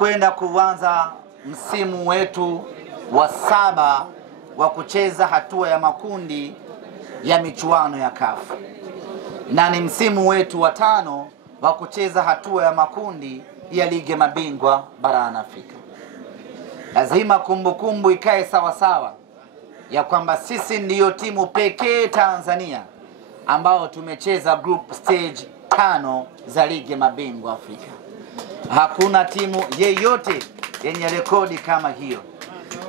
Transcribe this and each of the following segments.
tunakwenda kuanza msimu wetu wa 7 wa kucheza hatua ya makundi ya michuano ya CAF. Na ni msimu wetu wa 5 wa kucheza hatua ya makundi ya ligi mabingwa barani Afrika. Lazima kumbukumbu ikae sawa sawa ya kwamba sisi ndiyo timu pekee Tanzania ambao tumecheza group stage 5 za ligi mabingwa Afrika. Hakuna timu yeyote yenye rekodi kama hiyo.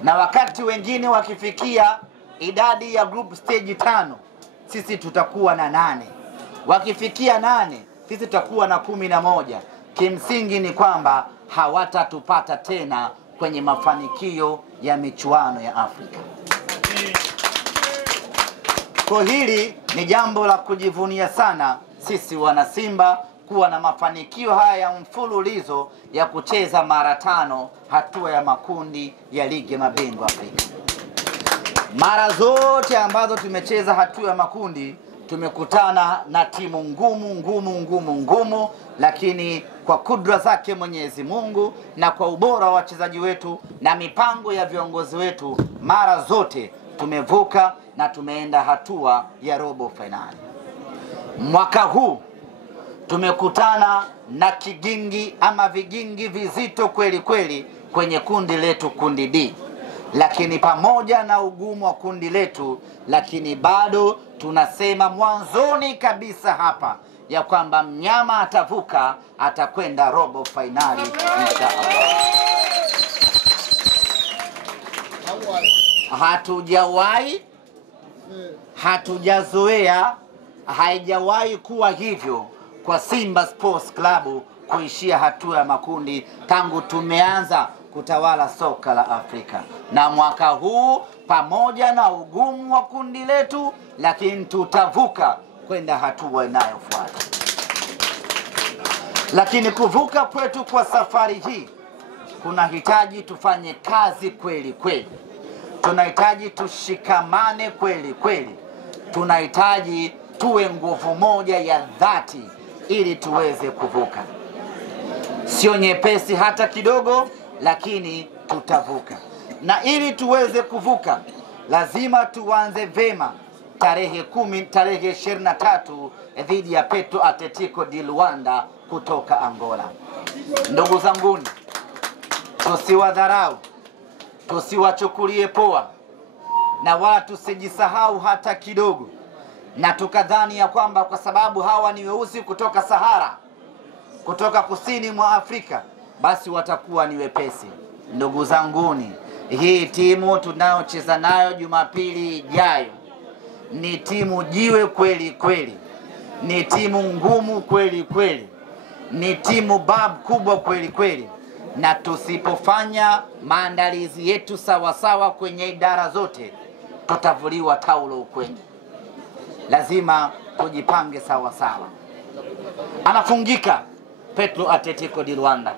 Na wakati wengine wakifikia idadi ya group stage 5, sisi tutakuwa na 8. Wakifikia 8, sisi tutakuwa na 11. Kimsingi ni kwamba hawatatupata tena kwenye mafanikio ya michuano ya Afrika. Kwa hili ni jambo la kujivunia sana sisi wana Simba kuwa na mafanikio haya ya mfululizo ya kucheza mara 5 hatua ya makundi ya ligi mabingwa Afrika. Mara zote ambazo tumecheza hatua ya makundi tumekutana na timu ngumu, lakini kwa kudra zake Mwenyezi Mungu na kwa ubora wa wachezaji wetu na mipango ya viongozi wetu, mara zote tumevuka na tumeenda hatua ya robo finali. Mwaka huu tumekutana na kigingi ama vigingi vizito kweli kweli kwenye kundi letu, kundi D. Lakini pamoja na ugumu wa kundi letu, lakini bado tunasema mwanzoni kabisa hapa ya kwamba mnyama atavuka, atakwenda robo finali inshallah. Hatujazoea, haijawahi kuwa hivyo kwa Simba Sports Club kuishia hatua ya makundi tangu tumeanza kutawala soka la Afrika. Na mwaka huu pamoja na ugumu wa kundi letu, lakini tutavuka kwenda hatua inayofuata. Lakini kuvuka kwetu kwa safari hii kunahitaji tufanye kazi kweli kweli. Tunahitaji tushikamane kweli kweli. Tunahitaji tuwe nguvu moja ya dhati ili tuweze kuvuka. Sio nyepesi hata kidogo, lakini tutavuka. Na ili tuweze kuvuka, lazima tuanze vema tarehe 23 dhidi ya Petro Atletico di Luanda kutoka Angola. Ndugu zanguni, tusiwadharau, tusiwachukulie poa, na watu sijisahau hata kidogo na tukadhani ya kwamba kwa sababu hawa ni weusi kutoka Sahara, kutoka kusini mwa Afrika, basi watakuwa ni wepesi. Ndugu zanguni, hii timu tunayocheza nayo Jumapili ijayo ni timu jiwe kweli kweli, ni timu ngumu kweli kweli, ni timu bab kubwa kweli kweli. Na tusipofanya maandalizi yetu sawa sawa kwenye idara zote, tutavuliwa taulo ukweni. Lazima tujipange sawa sawa. Anafungika Petro Atletico di Luanda,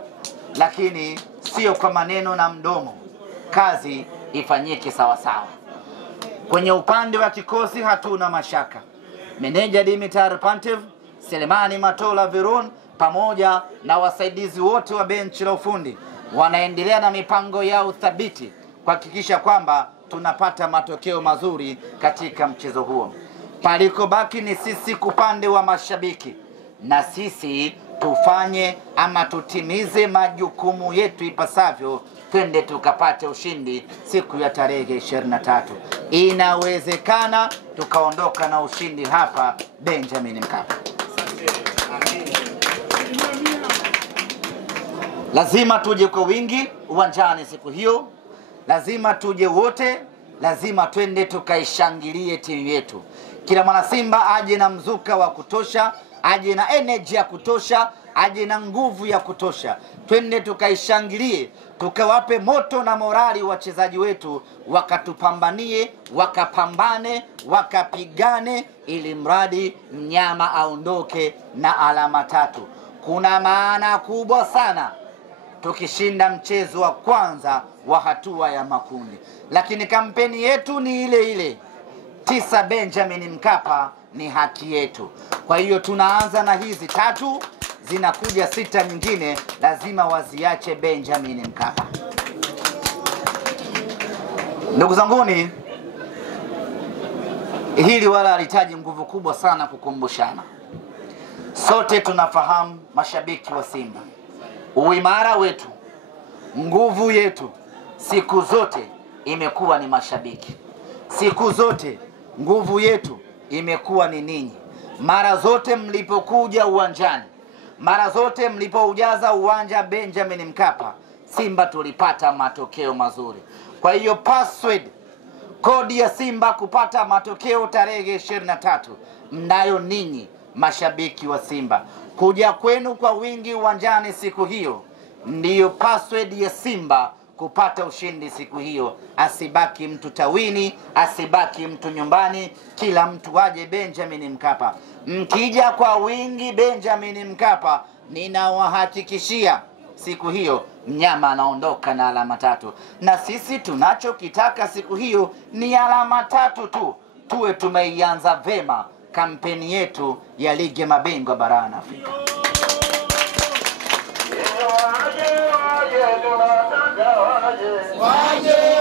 lakini sio kwa maneno na mdomo. Kazi ifanyike sawa sawa. Kwenye upande wa kikosi hatuna mashaka. Meneja Dimitar Pantev, Selemani Matola Veron pamoja na wasaidizi wote wa benchi la ufundi wanaendelea na mipango yao thabiti kuhakikisha kwamba tunapata matokeo mazuri katika mchezo huo. Palikobaki ni sisi kupande wa mashabiki, na sisi tufanye ama tutimize majukumu yetu ipasavyo, twende tukapate ushindi siku ya tarehe 23. Inawezekana tukaondoka na ushindi hapa Benjamin Mkapa. Lazima tuje kwa wingi uwanjani siku hiyo. Lazima tuje wote, lazima twende tukaishangilie timu yetu. Kila mwana Simba aje na mzuka wa kutosha, aje na energy ya kutosha, aje na nguvu ya kutosha. Twende tukaishangilie, tukawape moto na morali wachezaji wetu, wakatupambanie, wakapambane, wakapigane, ili mradi mnyama aondoke na alama 3. Kuna maana kubwa sana tukishinda mchezo wa kwanza wa hatua ya makundi. Lakini kampeni yetu ni ile ile. 9 Benjamin Mkapa ni haki yetu. Kwa hiyo tunaanza na hizi 3, zinakuja 6 nyingine, lazima waziache Benjamin Mkapa. Ndugu zanguni, hili wala halihitaji nguvu kubwa sana kukumbushana. Sote tunafahamu, mashabiki wa Simba, uimara wetu, nguvu yetu siku zote imekuwa ni mashabiki. Siku zote nguvu yetu imekuwa ni ninyi. Mara zote mlipokuja uwanjani, mara zote mlipoujaza uwanja Benjamin Mkapa, Simba tulipata matokeo mazuri. Kwa hiyo password, kodi ya Simba kupata matokeo tarehe 23 mnayo ninyi mashabiki wa Simba. Kuja kwenu kwa wingi uwanjani siku hiyo ndiyo password ya Simba kupata ushindi siku hiyo. Asibaki mtu tawini, asibaki mtu nyumbani, kila mtu aje Benjamin Mkapa. Mkija kwa wingi Benjamin Mkapa, ninawahakikishia siku hiyo mnyama anaondoka na alama 3. Na sisi tunachokitaka siku hiyo ni alama 3 tu. Tuwe tumeianza vema kampeni yetu ya ligi ya mabingwa barani Afrika. Waje